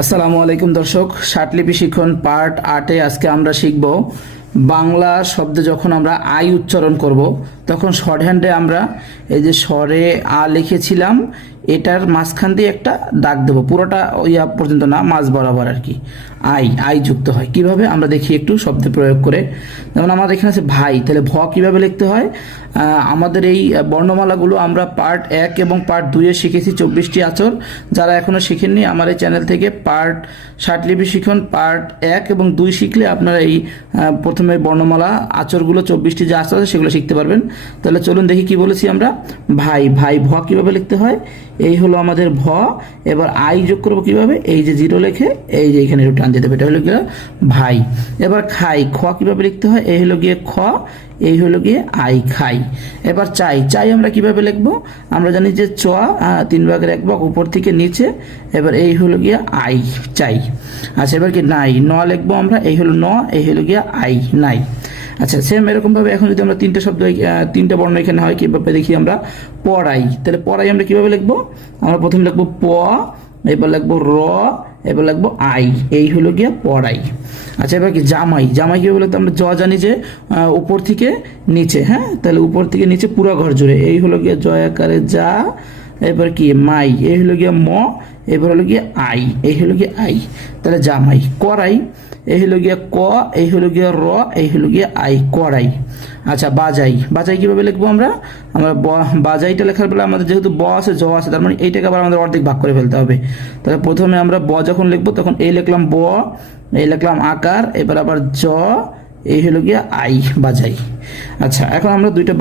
আসসালামু আলাইকুম দর্শক, ষাটলিপি শিখন পার্ট 8-এ আজকে আমরা শিখব বাংলা শব্দে যখন আমরা আই উচ্চারণ করব তখন শর্ট হ্যান্ডে আমরা এই যে স্বরে আ লিখেছিলাম এটার মাঝখান দিয়ে একটা দাগ দেব, পুরোটা ইয়া পর্যন্ত না, মাঝ বরাবর আর কি আই আই যুক্ত হয়। কিভাবে আমরা দেখি একটু শব্দে প্রয়োগ করে। যেমন আমাদের এখানে আছে ভাই, তাহলে ভ কিভাবে লিখতে হয়। আমাদের এই বর্ণমালাগুলো আমরা পার্ট 1 এবং পার্ট 2-এ শিখেছি 24টি আচর। যারা এখনো শিখেননি আমার এই চ্যানেল থেকে পার্ট ষাটলিপি শিখন পার্ট 1 এবং 2 শিখলে আপনারা এই প্রথমে বর্ণমালা আচরগুলো 24টি যে আচর আছে সেগুলো শিখতে পারবেন। তাহলে চলুন দেখি কি বলেছি আমরা। ভাই ভাই ভ কিভাবে লিখতে হয়, এই হলো আমাদের ভ। এবার আই যোগ করবো কিভাবে, এই যে জিরো লিখে এই যে এখানে টান দিয়ে দেবে, এটা হলো গিয়ে ভাই। এবার খাই খ কিভাবে লিখতে হয়, এই হলো গিয়ে খ, এই হলো গিয়ে আই খাই। এবার চাই চাই আমরা কিভাবে লিখবো, আমরা জানি যে চ 3 ভাগের 1 ভাগ উপর থেকে নিচে, এবার এই হলো গিয়ে আই চাই। আচ্ছা এবার কি নাই ন লিখবো আমরা, এই হলো ন, এই হলো গিয়ে আই নাই। আচ্ছা সেম এরকম ভাবে এখন যদি আমরা তিনটা বর্ণ এখানে হয় কিভাবে দেখি আমরা। পড়াই, তাহলে পড়াই আমরা কিভাবে লিখবো, আমরা প্রথমে লিখবো প, এবার লিখবো র, এবার লিখবো আই, এই হলো গিয়ে পড়াই। আচ্ছা এবার কি জামাই, জামাই কিভাবে লিখতে, আমরা জ জানি যে উপর থেকে নিচে, হ্যাঁ তাহলে উপর থেকে নিচে পুরো ঘর জুড়ে, এই হলো গিয়ে জয় আকারে যা, এবার কি মাই, এই হলো গিয়ে ম, এবার হলো গিয়ে আই, এই হলো গিয়ে আই, তাহলে জামাই। করাই, এই হলো গিয়ে ক, এই হলো গিয়ে র, এই হলো গিয়ে আই করাই। আচ্ছা বাজাই, বাজাই কিভাবে লিখবো আমরা, বাজাইটা লেখার বেলা আমাদের যেহেতু ব আছে জ আছে, তার মানে এইটাকে আবার আমাদের অর্ধেক ভাগ করে ফেলতে হবে। তাহলে প্রথমে আমরা ব যখন লিখবো তখন এই লিখলাম ব, এই লিখলাম আকার, এবার আবার জ, এই হলো গিয়ে আই বাজাই। আচ্ছা এখন আমরা দুইটা